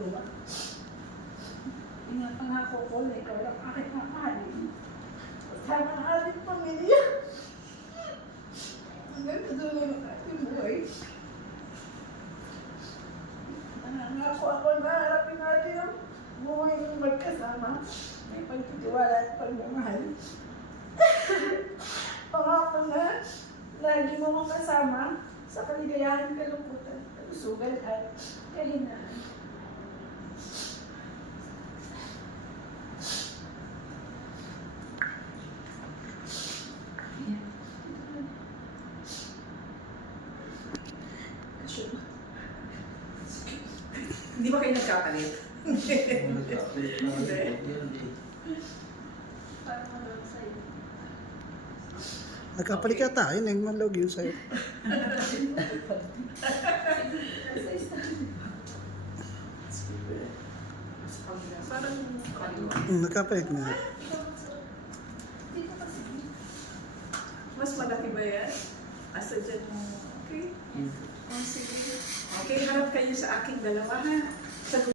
kaluluwa. Ingat ang ako ko na ikaw lang aking mamahalin. Kasama ang ating pamilya. Hanggang kadulo ng ating buhay. Nangangako ako na harapin natin ang buhay ng magkasama. May pagtitiwala at pagmamahal. Pangako na lagi mo akong kasama sa kaligayahan, kalungkutan, kalusugan at kahinaan. Hindi ba kayo nagkakalit? Parang malawag sa'yo. Nagkapalit ka tayo, nang malog yun sa'yo. Parang Nagkapalit nga. Dito kasi. mas malaki ba yan? Asa dyan mo? Okay? Oh, sige. Okay, harap kayo sa aking dalawa ha.